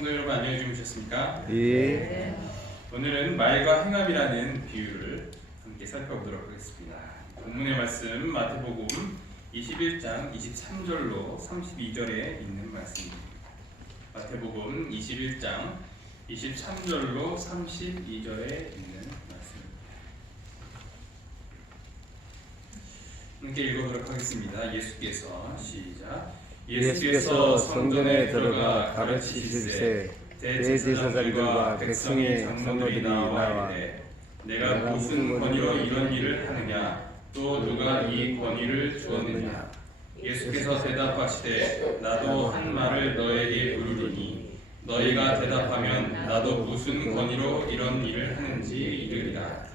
성도 여러분 안녕히 주무셨습니까? 예. 오늘은 말과 행함이라는 비유를 함께 살펴보도록 하겠습니다. 본문의 말씀 마태복음 21장 23절로 32절에 있는 말씀입니다. 마태복음 21장 23절로 32절에 있는 말씀입니다. 함께 읽어보도록 하겠습니다. 예수께서 시작. 예수께서 성전에 들어가 가르치실세 대제사장들과 백성의 장로들이 나와 내가 무슨 권위로 이런 일을 하느냐 또 누가 이 권위를 주었느냐. 예수께서 대답하시되 나도 한 말을 너에게 이르리니 너희가 대답하면 나도 무슨 권위로 이런 일을 하는지 이르리라.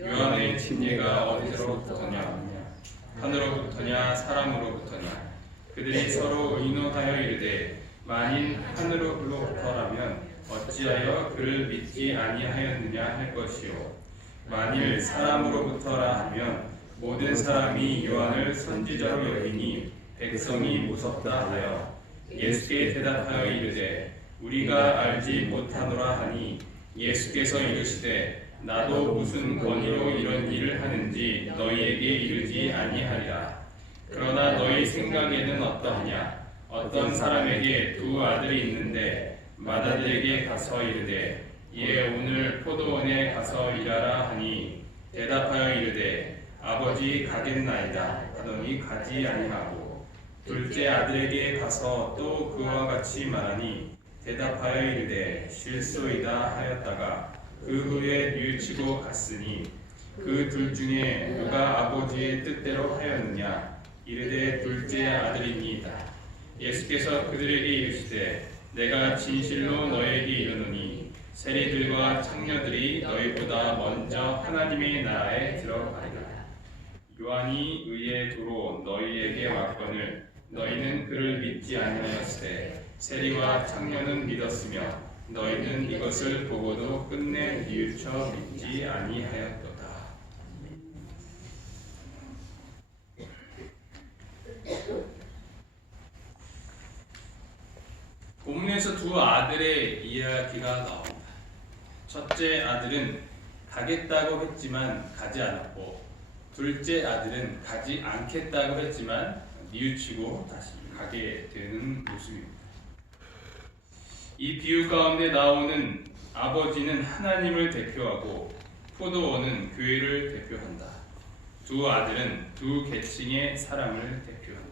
요한의 침례가 어디서부터냐 하늘로부터냐 사람으로부터냐. 그들이 서로 의논하여 이르되 만일 하늘로부터라면 어찌하여 그를 믿지 아니하였느냐 할 것이요 만일 사람으로부터라 하면 모든 사람이 요한을 선지자로 여기니 백성이 무섭다 하여 예수께 대답하여 이르되 우리가 알지 못하노라 하니 예수께서 이르시되 나도 무슨 권위로 이런 일을 하는지 너희에게 이르지 아니하리라. 그러나 너희 생각에는 어떠하냐? 어떤 사람에게 두 아들이 있는데 맏아들에게 가서 이르되 얘 오늘 포도원에 가서 일하라 하니 대답하여 이르되 아버지 가겠나이다 하더니 가지 아니하고 둘째 아들에게 가서 또 그와 같이 말하니 대답하여 이르되 실소이다 하였다가 그 후에 뉘우치고 갔으니 그 둘 중에 누가 아버지의 뜻대로 하였느냐? 이르되 둘째 아들이니이다. 예수께서 그들에게 이르시되 내가 진실로 너희에게 이르노니 세리들과 창녀들이 너희보다 먼저 하나님의 나라에 들어가리라. 요한이 의의 도로 너희에게 왔거늘 너희는 그를 믿지 아니하였으되 세리와 창녀는 믿었으며 너희는 이것을 보고도 끝내 뉘우쳐 믿지 아니하였도다. 본문에서 두 아들의 이야기가 나옵니다. 첫째 아들은 가겠다고 했지만 가지 않았고 둘째 아들은 가지 않겠다고 했지만 뉘우치고 다시 가게 되는 모습입니다. 이 비유 가운데 나오는 아버지는 하나님을 대표하고 포도원은 교회를 대표한다. 두 아들은 두 계층의 사람을 대표한다.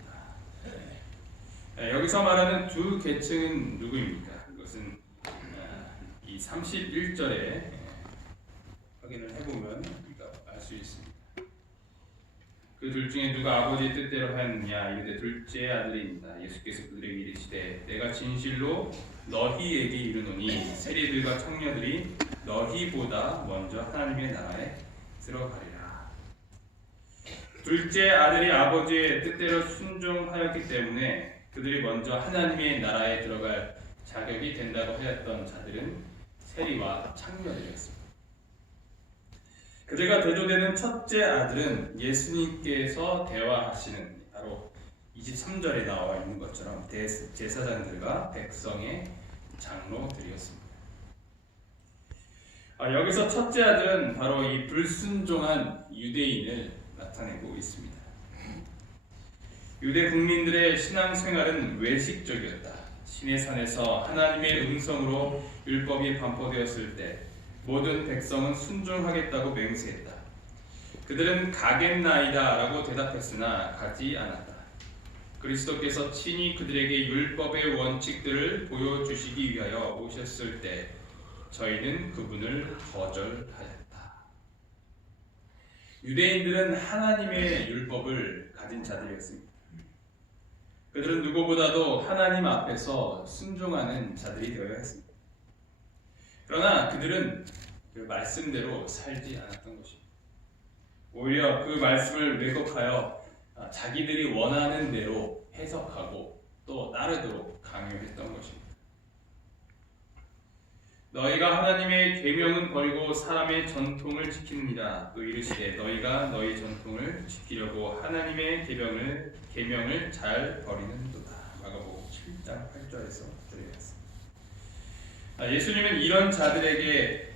여기서 말하는 두 계층은 누구입니까? 그것은 이 31절에 확인을 해보면 우리가 알 수 있습니다. 그 둘 중에 누가 아버지의 뜻대로 하였느냐 이르되 둘째 아들입니다. 예수께서 그들에게 이르시되 내가 진실로 너희에게 이르노니 세리들과 청녀들이 너희보다 먼저 하나님의 나라에 들어가리라. 둘째 아들이 아버지의 뜻대로 순종하였기 때문에 그들이 먼저 하나님의 나라에 들어갈 자격이 된다고 하였던 자들은 세리와 창녀들이었습니다. 그들과 대조되는 첫째 아들은 예수님께서 대화하시는 바로 23절에 나와 있는 것처럼 제사장들과 백성의 장로들이었습니다. 여기서 첫째 아들은 바로 이 불순종한 유대인을 나타내고 있습니다. 유대 국민들의 신앙생활은 외식적이었다. 시내산에서 하나님의 음성으로 율법이 반포되었을 때 모든 백성은 순종하겠다고 맹세했다. 그들은 가겠나이다 라고 대답했으나 가지 않았다. 그리스도께서 친히 그들에게 율법의 원칙들을 보여주시기 위하여 오셨을 때 저희는 그분을 거절하였다. 유대인들은 하나님의 율법을 가진 자들이었습니다. 그들은 누구보다도 하나님 앞에서 순종하는 자들이 되어야 했습니다. 그러나 그들은 그 말씀대로 살지 않았던 것입니다. 오히려 그 말씀을 왜곡하여 자기들이 원하는 대로 해석하고 또 따르도록 강요했던 것입니다. 너희가 하나님의 계명은 버리고 사람의 전통을 지키느니라. 또 이르시되 너희가 너희 전통을 지키려고 하나님의 계명을 잘 버리는도다. 마가복음 7장 8절에서 들려왔습니다. 예수님은 이런 자들에게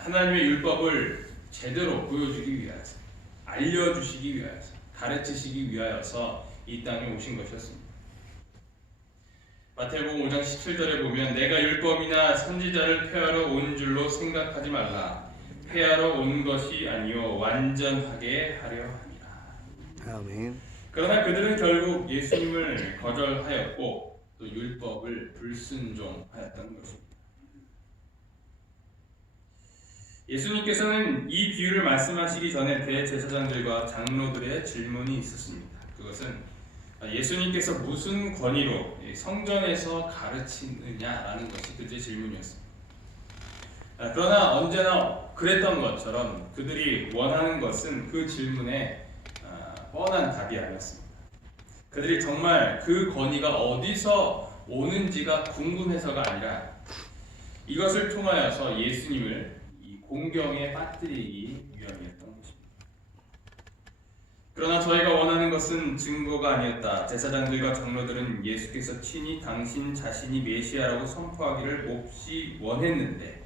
하나님의 율법을 제대로 보여주기 위하여서, 알려주시기 위하여서, 가르치시기 위하여서 이 땅에 오신 것이었습니다. 마태복음 5장 17절에 보면 내가 율법이나 선지자를 폐하러 온 줄로 생각하지 말라. 폐하러 온 것이 아니요 완전하게 하려 함이라. 아멘. 그러나 그들은 결국 예수님을 거절하였고 또 율법을 불순종하였던 것입니다. 예수님께서는 이 비유를 말씀하시기 전에 대제사장들과 장로들의 질문이 있었습니다. 그것은 예수님께서 무슨 권위로 성전에서 가르치느냐라는 것이 그들의 질문이었습니다. 그러나 언제나 그랬던 것처럼 그들이 원하는 것은 그 질문에 뻔한 답이 아니었습니다. 그들이 정말 그 권위가 어디서 오는지가 궁금해서가 아니라 이것을 통하여서 예수님을 이 공경에 빠뜨리기 위함이었던 것입니다. 그러나 저희가 원하는 것은 증거가 아니었다. 제사장들과 장로들은 예수께서 친히 당신 자신이 메시아라고 선포하기를 몹시 원했는데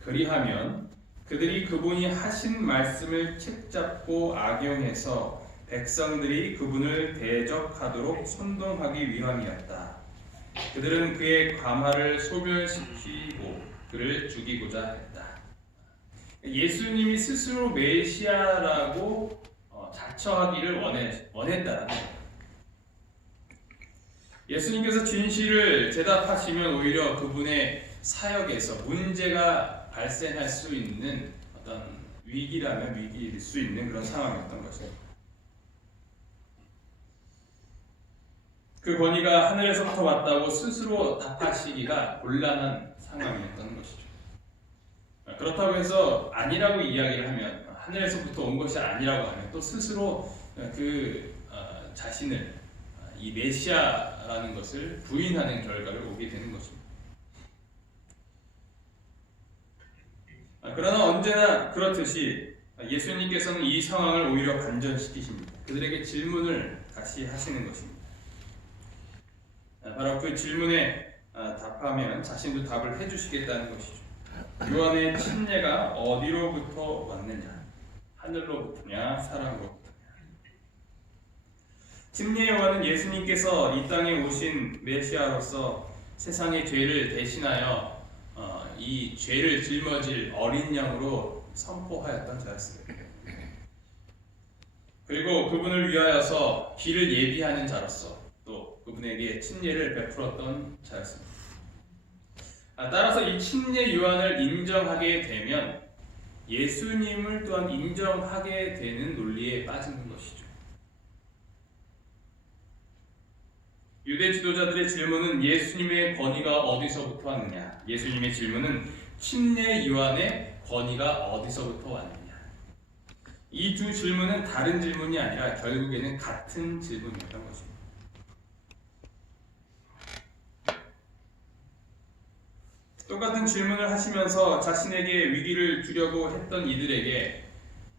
그리하면 그들이 그분이 하신 말씀을 책잡고 악용해서 백성들이 그분을 대적하도록 선동하기 위함이었다. 그들은 그의 감화를 소멸시키고 그를 죽이고자 했다. 예수님이 스스로 메시아라고 자처하기를 원했다는 거예요. 예수님께서 진실을 대답하시면 오히려 그분의 사역에서 문제가 발생할 수 있는 어떤 위기라면 위기일 수 있는 그런 상황이었던 것이죠. 그 권위가 하늘에서부터 왔다고 스스로 답하시기가 곤란한 상황이었던 것이죠. 그렇다고 해서 아니라고 이야기를 하면 하늘에서부터 온 것이 아니라고 하면 또 스스로 그 자신을 이 메시아라는 것을 부인하는 결과를 오게 되는 것입니다. 그러나 언제나 그렇듯이 예수님께서는 이 상황을 오히려 반전시키십니다. 그들에게 질문을 다시 하시는 것입니다. 바로 그 질문에 답하면 자신도 답을 해주시겠다는 것이죠. 요한의 침례가 어디로부터 왔느냐? 하늘로부터냐? 사람으로부터냐? 침례 요한은 예수님께서 이 땅에 오신 메시아로서 세상의 죄를 대신하여 이 죄를 짊어질 어린 양으로 선포하였던 자였습니다. 그리고 그분을 위하여서 길을 예비하는 자로서 또 그분에게 침례를 베풀었던 자였습니다. 따라서 이 침례 요한을 인정하게 되면 예수님을 또한 인정하게 되는 논리에 빠지는 것이죠. 유대 지도자들의 질문은 예수님의 권위가 어디서부터 왔느냐? 예수님의 질문은 침례 요한의 권위가 어디서부터 왔느냐? 이 두 질문은 다른 질문이 아니라 결국에는 같은 질문이었던 것입니다. 똑같은 질문을 하시면서 자신에게 위기를 주려고 했던 이들에게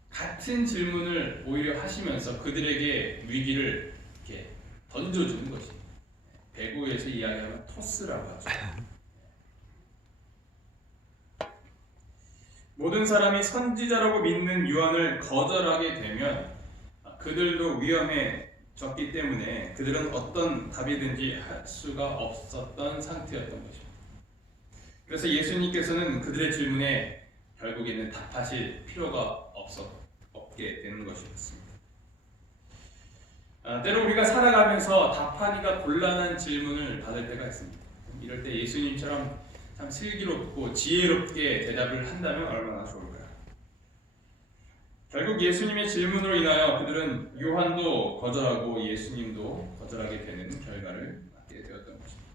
같은 질문을 오히려 하시면서 그들에게 위기를 이렇게 던져주는 것입니다. 배구에서 이야기하면 토스라고 하죠. 모든 사람이 선지자라고 믿는 요한을 거절하게 되면 그들도 위험해졌기 때문에 그들은 어떤 답이든지 할 수가 없었던 상태였던 것입니다. 그래서 예수님께서는 그들의 질문에 결국에는 답하실 필요가 없게 되는 것이었습니다. 때로 우리가 살아가면서 답하기가 곤란한 질문을 받을 때가 있습니다. 이럴 때 예수님처럼 참 슬기롭고 지혜롭게 대답을 한다면 얼마나 좋을까요? 결국 예수님의 질문으로 인하여 그들은 요한도 거절하고 예수님도 거절하게 되는 결과를 맞게 되었던 것입니다.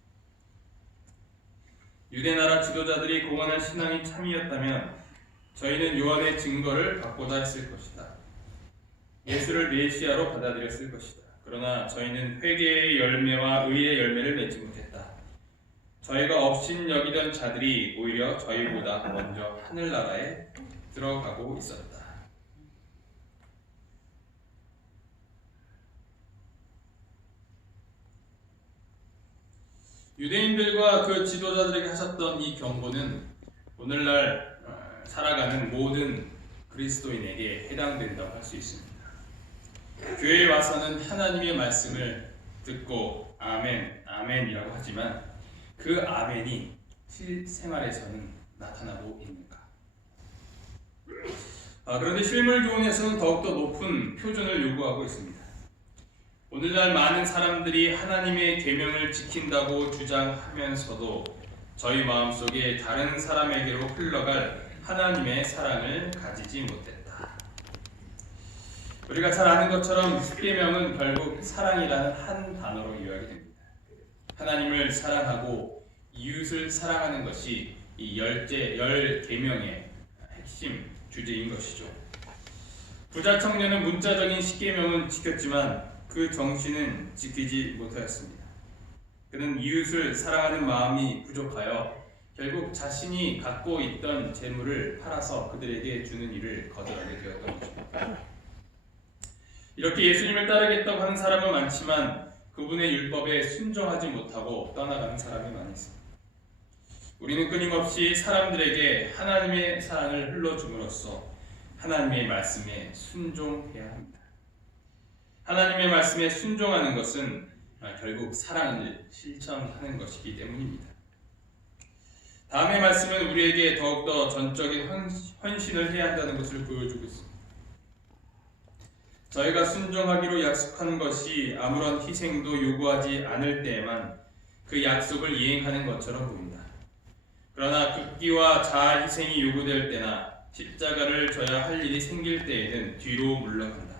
유대나라 지도자들이 공언한 신앙이 참이었다면 저희는 요한의 증거를 받고자 했을 것이다. 예수를 메시아로 받아들였을 것이다. 그러나 저희는 회개의 열매와 의의 열매를 맺지 못했다. 저희가 업신 여기던 자들이 오히려 저희보다 먼저 하늘나라에 들어가고 있었다. 유대인들과 그 지도자들에게 하셨던 이 경고는 오늘날 살아가는 모든 그리스도인에게 해당된다고 할 수 있습니다. 교회에 와서는 하나님의 말씀을 듣고 아멘, 아멘이라고 하지만 그 아멘이 실생활에서는 나타나고 있는가? 그런데 실물교훈에서는 더욱더 높은 표준을 요구하고 있습니다. 오늘날 많은 사람들이 하나님의 계명을 지킨다고 주장하면서도 저희 마음속에 다른 사람에게로 흘러갈 하나님의 사랑을 가지지 못했다. 우리가 잘 아는 것처럼 십계명은 결국 사랑이라는 한 단어로 요약이 됩니다. 하나님을 사랑하고 이웃을 사랑하는 것이 이 열 계명의 핵심 주제인 것이죠. 부자 청년은 문자적인 십계명은 지켰지만 그 정신은 지키지 못하였습니다. 그는 이웃을 사랑하는 마음이 부족하여 결국 자신이 갖고 있던 재물을 팔아서 그들에게 주는 일을 거절하게 되었던 것입니다. 이렇게 예수님을 따르겠다고 하는 사람은 많지만 그분의 율법에 순종하지 못하고 떠나가는 사람이 많이 있습니다. 우리는 끊임없이 사람들에게 하나님의 사랑을 흘러줌으로써 하나님의 말씀에 순종해야 합니다. 하나님의 말씀에 순종하는 것은 결국 사랑을 실천하는 것이기 때문입니다. 다음의 말씀은 우리에게 더욱더 전적인 헌신을 해야 한다는 것을 보여주고 있습니다. 저희가 순종하기로 약속한 것이 아무런 희생도 요구하지 않을 때에만 그 약속을 이행하는 것처럼 보인다. 그러나 급기와 자아 희생이 요구될 때나 십자가를 져야 할 일이 생길 때에는 뒤로 물러간다.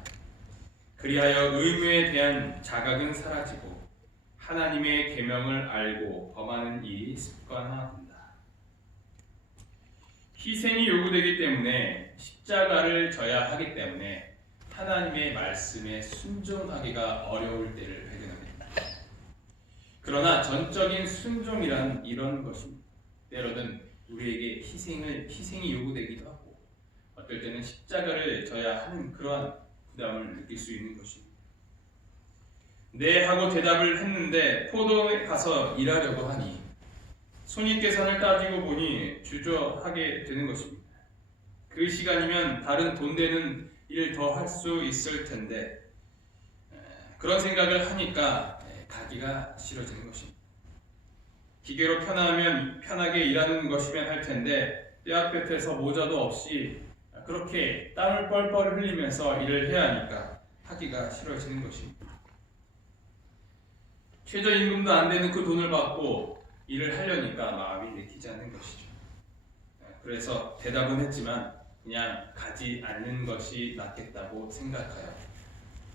그리하여 의무에 대한 자각은 사라지고 하나님의 계명을 알고 범하는 일이 습관화된다. 희생이 요구되기 때문에 십자가를 져야 하기 때문에 하나님의 말씀에 순종하기가 어려울 때를 발견합니다. 그러나 전적인 순종이란 이런 것입니다. 때로는 우리에게 희생이 요구되기도 하고 어떨 때는 십자가를 져야 하는 그러한 부담을 느낄 수 있는 것입니다. 네 하고 대답을 했는데 포도에 가서 일하려고 하니 손익계산을 따지고 보니 주저하게 되는 것입니다. 그 시간이면 다른 돈 되는 일을 더 할 수 있을 텐데 그런 생각을 하니까 가기가 싫어지는 것입니다. 기계로 편하게 일하는 것이면 할 텐데 뼈아볕에서 모자도 없이 그렇게 땀을 뻘뻘 흘리면서 일을 해야 하니까 하기가 싫어지는 것입니다. 최저임금도 안 되는 그 돈을 받고 일을 하려니까 마음이 내키지 않는 것이죠. 그래서 대답은 했지만 그냥 가지 않는 것이 낫겠다고 생각하여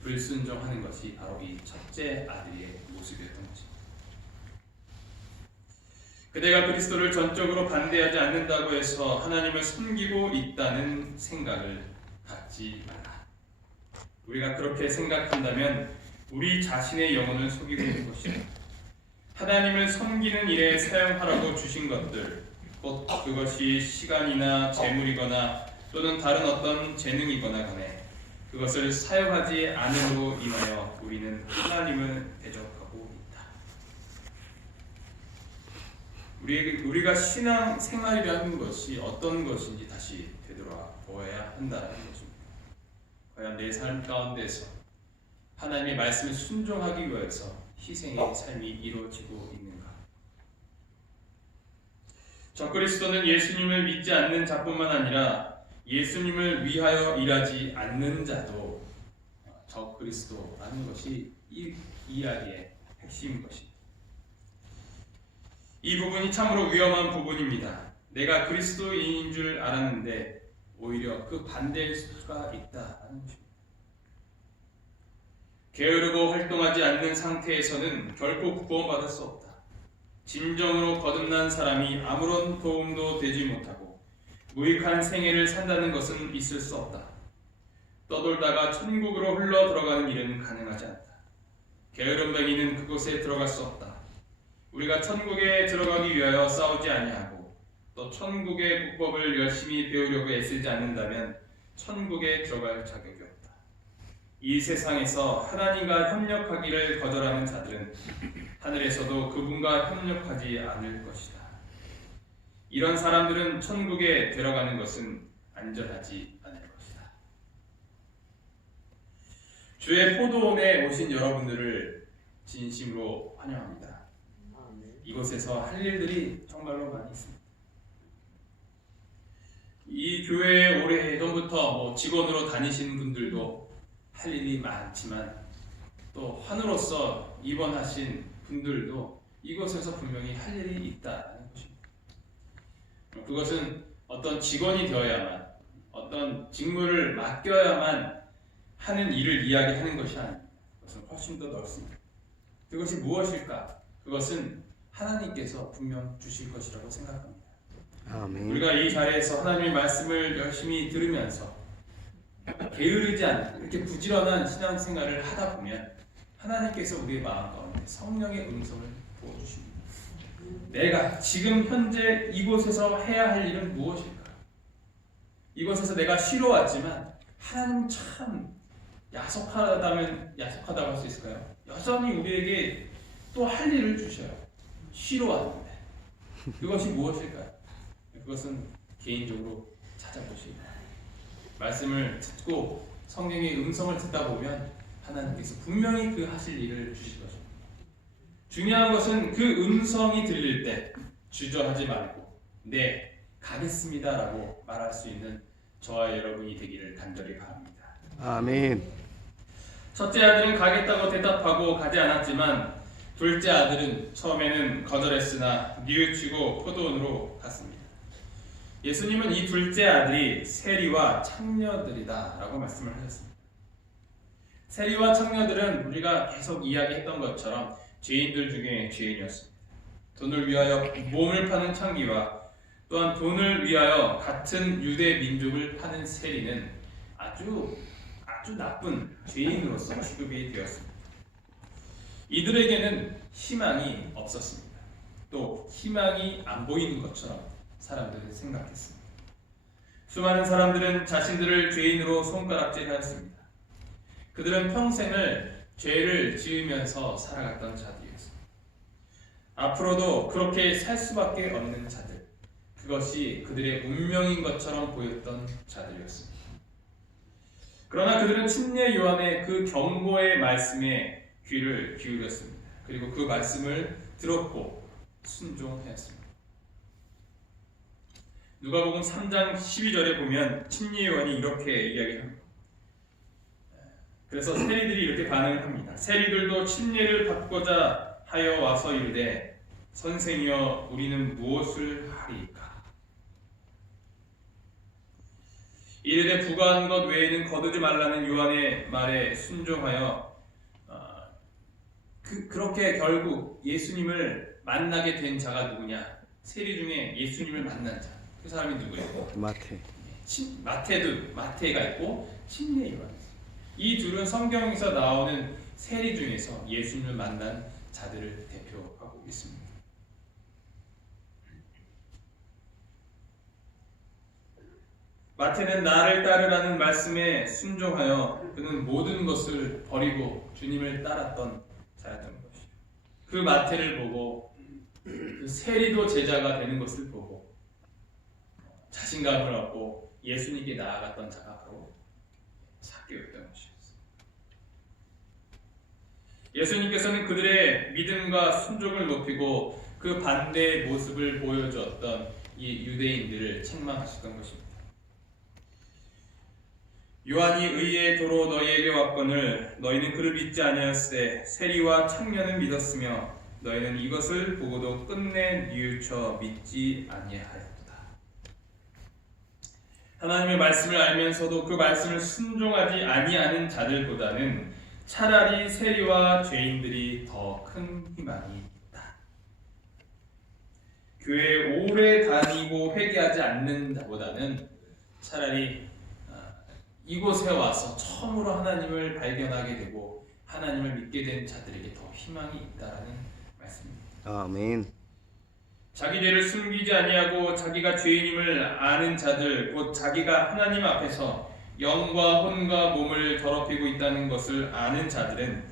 불순종하는 것이 바로 이 첫째 아들의 모습이었던 것입니다. 그대가 그리스도를 전적으로 반대하지 않는다고 해서 하나님을 섬기고 있다는 생각을 갖지 말라. 우리가 그렇게 생각한다면 우리 자신의 영혼을 속이고 있는 것이다. 하나님을 섬기는 일에 사용하라고 주신 것들, 곧 그것이 시간이나 재물이거나 또는 다른 어떤 재능이거나 간에 그것을 사용하지 않음으로 인하여 우리는 하나님을 대적하고 있다. 우리가 신앙 생활이라는 것이 어떤 것인지 다시 되돌아보아야 한다는 것입니다. 과연 내 삶 가운데서 하나님의 말씀에 순종하기 위해서 희생의 삶이 이루어지고 있는가? 적그리스도는 예수님을 믿지 않는 자뿐만 아니라 예수님을 위하여 일하지 않는 자도 적그리스도라는 것이 이 이야기의 핵심인 것입니다. 이 부분이 참으로 위험한 부분입니다. 내가 그리스도인인 줄 알았는데 오히려 그 반대일 수가 있다는 것입니다. 게으르고 활동하지 않는 상태에서는 결코 구원받을 수 없다. 진정으로 거듭난 사람이 아무런 도움도 되지 못하고 무익한 생애를 산다는 것은 있을 수 없다. 떠돌다가 천국으로 흘러 들어가는 일은 가능하지 않다. 게으름뱅이는 그곳에 들어갈 수 없다. 우리가 천국에 들어가기 위하여 싸우지 아니하고 또 천국의 국법을 열심히 배우려고 애쓰지 않는다면 천국에 들어갈 자격이 없다. 이 세상에서 하나님과 협력하기를 거절하는 자들은 하늘에서도 그분과 협력하지 않을 것이다. 이런 사람들은 천국에 들어가는 것은 안전하지 않을 것이다. 주의 포도원에 오신 여러분들을 진심으로 환영합니다. 이곳에서 할 일들이 정말로 많이 있습니다. 이 교회에 오래 예전부터 직원으로 다니시는 분들도 할 일이 많지만 또 환우로서 입원하신 분들도 이곳에서 분명히 할 일이 있다는 것입니다. 그것은 어떤 직원이 되어야만, 어떤 직무를 맡겨야만 하는 일을 이야기하는 것이 아닙니다. 그것은 훨씬 더 넓습니다. 그것이 무엇일까? 그것은 하나님께서 분명 주실 것이라고 생각합니다. 아멘. 우리가 이 자리에서 하나님의 말씀을 열심히 들으면서 게으르지 않고 이렇게 부지런한 신앙생활을 하다 보면 하나님께서 우리의 마음 가운데 성령의 음성을 부어주십니다. 내가 지금 현재 이곳에서 해야 할 일은 무엇일까? 이곳에서 내가 쉬러 왔지만 하나님 참 야속하다고 할 수 있을까요? 여전히 우리에게 또 할 일을 주셔요. 쉬러 왔는데 그것이 무엇일까요? 그것은 개인적으로 찾아보시기 바랍니다. 말씀을 듣고 성령의 음성을 듣다 보면 하나님께서 분명히 그 하실 일을 주실 것입니다. 중요한 것은 그 음성이 들릴 때 주저하지 말고 네, 가겠습니다 라고 말할 수 있는 저와 여러분이 되기를 간절히 바랍니다. 아멘. 첫째 아들은 가겠다고 대답하고 가지 않았지만 둘째 아들은 처음에는 거절했으나 뉘우치고 포도원으로 갔습니다. 예수님은 이 둘째 아들이 세리와 창녀들이다 라고 말씀을 하셨습니다. 세리와 창녀들은 우리가 계속 이야기했던 것처럼 죄인들 중에 죄인이었습니다. 돈을 위하여 몸을 파는 창기와 또한 돈을 위하여 같은 유대 민족을 파는 세리는 아주 나쁜 죄인으로서 취급이 되었습니다. 이들에게는 희망이 없었습니다. 또 희망이 안 보이는 것처럼 사람들은 생각했습니다. 수많은 사람들은 자신들을 죄인으로 손가락질하였습니다. 그들은 평생을 죄를 지으면서 살아갔던 자들이었습니다. 앞으로도 그렇게 살 수밖에 없는 자들, 그것이 그들의 운명인 것처럼 보였던 자들이었습니다. 그러나 그들은 침례 요한의 그 경고의 말씀에 귀를 기울였습니다. 그리고 그 말씀을 들었고 순종하였습니다. 누가복음 3장 12절에 보면 침례 요한이 이렇게 이야기합니다. 그래서 세리들이 이렇게 반응을 합니다. 세리들도 침례를 받고자 하여 와서 이르되 선생이여 우리는 무엇을 하리이까? 이르되 부과한 것 외에는 거두지 말라는 요한의 말에 순종하여 그렇게 결국 예수님을 만나게 된 자가 누구냐? 세리 중에 예수님을 만난 자. 그 사람이 누구예요? 마태가 있고 침례 요한. 이 둘은 성경에서 나오는 세리 중에서 예수님을 만난 자들을 대표하고 있습니다. 마태는 나를 따르라는 말씀에 순종하여 그는 모든 것을 버리고 주님을 따랐던 자였던 것이죠. 그 마태를 보고 그 세리도 제자가 되는 것을 보고 자신감을 얻고 예수님께 나아갔던 자가 바로 삭개오였던 것이었습니다. 예수님께서는 그들의 믿음과 순종을 높이고 그 반대의 모습을 보여주었던 이 유대인들을 책망하셨던 것입니다. 요한이 의의 도로 너희에게 왔거늘 너희는 그를 믿지 아니하였으되 세리와 창녀는 믿었으며 너희는 이것을 보고도 끝내 뉘우쳐 믿지 아니하였도다. 하나님의 말씀을 알면서도 그 말씀을 순종하지 아니하는 자들보다는 차라리 세리와 죄인들이 더 큰 희망이 있다. 교회에 오래 다니고 회개하지 않는 자보다는 차라리 이곳에 와서 처음으로 하나님을 발견하게 되고 하나님을 믿게 된 자들에게 더 희망이 있다라는 말씀입니다. 아멘. 자기 죄를 숨기지 아니하고 자기가 죄인임을 아는 자들, 곧 자기가 하나님 앞에서 영과 혼과 몸을 더럽히고 있다는 것을 아는 자들은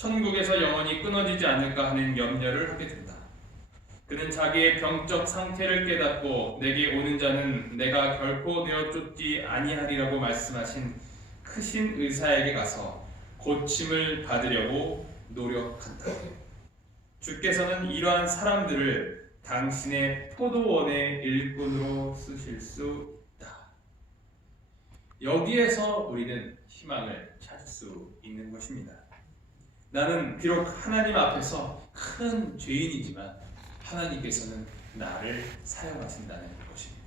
천국에서 영원히 끊어지지 않을까 하는 염려를 하게 된다. 그는 자기의 병적 상태를 깨닫고 내게 오는 자는 내가 결코 되어 쫓지 아니하리라고 말씀하신 크신 의사에게 가서 고침을 받으려고 노력한다. 주께서는 이러한 사람들을 당신의 포도원의 일꾼으로 쓰실 수 있다. 여기에서 우리는 희망을 찾을 수 있는 것입니다. 나는 비록 하나님 앞에서 큰 죄인이지만 하나님께서는 나를 사용하신다는 것입니다.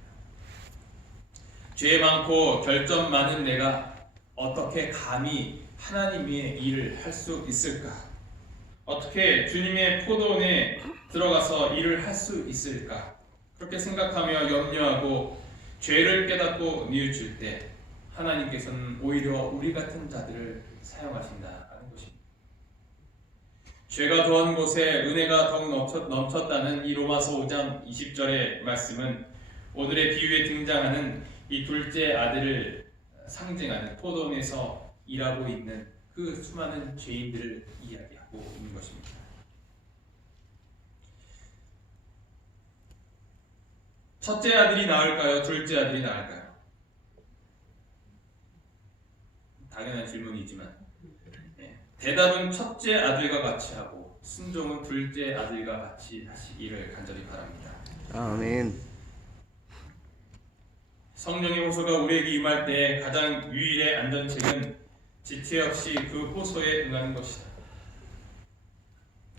죄 많고 결점 많은 내가 어떻게 감히 하나님의 일을 할 수 있을까? 어떻게 주님의 포도원에 들어가서 일을 할 수 있을까? 그렇게 생각하며 염려하고 죄를 깨닫고 뉘우칠 때 하나님께서는 오히려 우리 같은 자들을 사용하신다는 것입니다. 죄가 더한 곳에 은혜가 더욱 넘쳤다는 이 로마서 5장 20절의 말씀은 오늘의 비유에 등장하는 이 둘째 아들을 상징하는 포도원에서 일하고 있는 그 수많은 죄인들을 이야기하고 있는 것입니다. 첫째 아들이 나을까요? 둘째 아들이 나을까요? 당연한 질문이지만 대답은 첫째 아들과 같이 하고 순종은 둘째 아들과 같이 하시기를 간절히 바랍니다. 아멘. 성령의 호소가 우리에게 임할 때 가장 유일의 안전책은 지체 없이 그 호소에 응하는 것이다.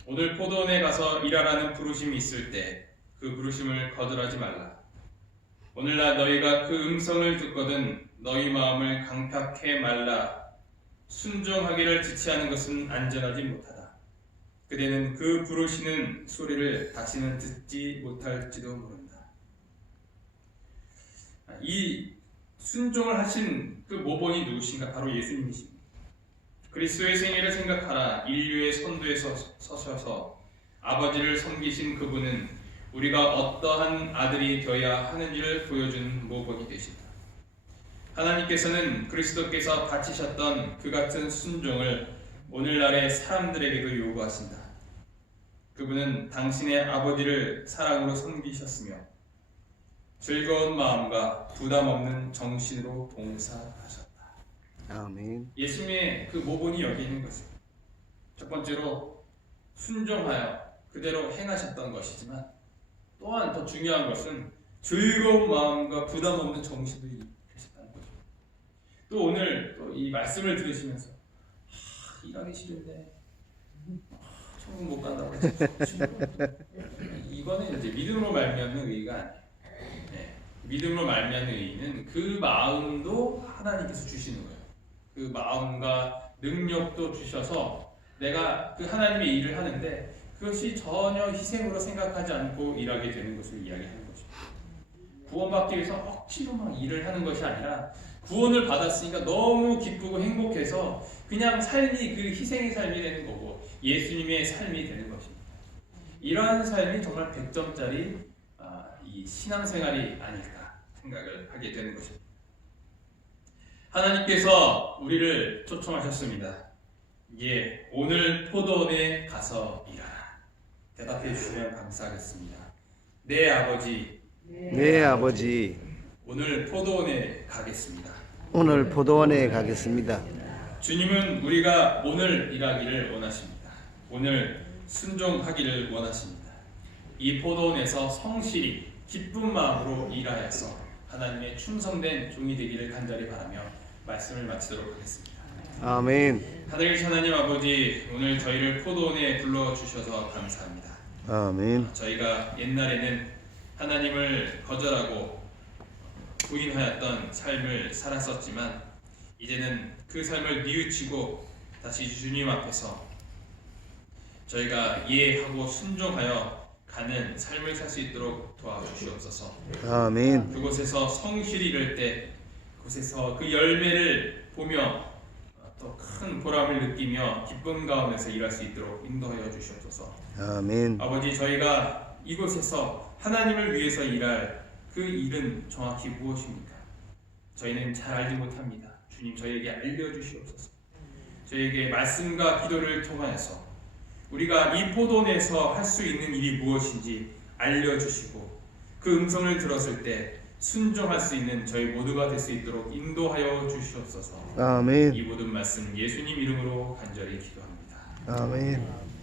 오늘 포도원에 가서 일하라는 부르심이 있을 때 그 부르심을 거절하지 말라. 오늘날 너희가 그 음성을 듣거든 너희 마음을 강팍해 말라. 순종하기를 지체하는 것은 안전하지 못하다. 그대는 그 부르시는 소리를 다시는 듣지 못할지도 모른다. 이 순종을 하신 그 모본이 누구신가? 바로 예수님이십니다. 그리스도의 생애를 생각하라. 인류의 선두에 서셔서 아버지를 섬기신 그분은 우리가 어떠한 아들이 되어야 하는지를 보여준 모본이 되신다. 하나님께서는 그리스도께서 바치셨던 그 같은 순종을 오늘날의 사람들에게도 요구하신다. 그분은 당신의 아버지를 사랑으로 섬기셨으며 즐거운 마음과 부담 없는 정신으로 봉사하셨다. 아멘. 예수님의 그 모본이 여기 있는 것입니다. 첫 번째로 순종하여 그대로 행하셨던 것이지만 또한 더 중요한 것은 즐거운 마음과 부담 없는 정신으로 하셨다는 거죠. 또 오늘 또 이 말씀을 들으시면서 일하기 싫은데 천국 못 간다고 해서 이거는 이제 믿음으로 말미암는 의의가 아니에요. 믿음으로 말미암는 의의는 그 마음도 하나님께서 주시는 거예요. 그 마음과 능력도 주셔서 내가 그 하나님의 일을 하는데 그것이 전혀 희생으로 생각하지 않고 일하게 되는 것을 이야기하는 거죠. 구원받기 위해서 억지로 막 일을 하는 것이 아니라 구원을 받았으니까 너무 기쁘고 행복해서 그냥 삶이 그 희생의 삶이 되는 거고 예수님의 삶이 되는 것입니다. 이러한 삶이 정말 100점짜리 이 신앙생활이 아닐까 생각을 하게 되는 것입니다. 하나님께서 우리를 초청하셨습니다. 예, 오늘 포도원에 가서 일하라. 대답해 주시면 감사하겠습니다. 네 아버지. 네 아버지. 오늘 포도원에 가겠습니다. 오늘 포도원에 가겠습니다. 주님은 우리가 오늘 일하기를 원하십니다. 오늘 순종하기를 원하십니다. 이 포도원에서 성실히 기쁜 마음으로 일하여서 하나님의 충성된 종이 되기를 간절히 바라며 말씀을 마치도록 하겠습니다. 아멘. 하늘 계신 하나님 아버지, 오늘 저희를 포도원에 불러주셔서 감사합니다. 아멘. 저희가 옛날에는 하나님을 거절하고 부인하였던 삶을 살았었지만 이제는 그 삶을 뉘우치고 다시 주님 앞에서 저희가 예하고 순종하여 가는 삶을 살 수 있도록 도와주시옵소서. 아멘. 그곳에서 성실히 이룰 때 그곳에서 그 열매를 보며 또 큰 보람을 느끼며 기쁨 가운데서 일할 수 있도록 인도하여 주시옵소서. 아멘. 아버지, 저희가 이곳에서 하나님을 위해서 일할 그 일은 정확히 무엇입니까? 저희는 잘 알지 못합니다. 주님, 저희에게 알려주시옵소서. 저에게 말씀과 기도를 통하여서 우리가 이 포도원에서 할 수 있는 일이 무엇인지 알려주시고 그 음성을 들었을 때 순종할 수 있는 저희 모두가 될 수 있도록 인도하여 주시옵소서. 아멘. 이 모든 말씀 예수님 이름으로 간절히 기도합니다. 아멘.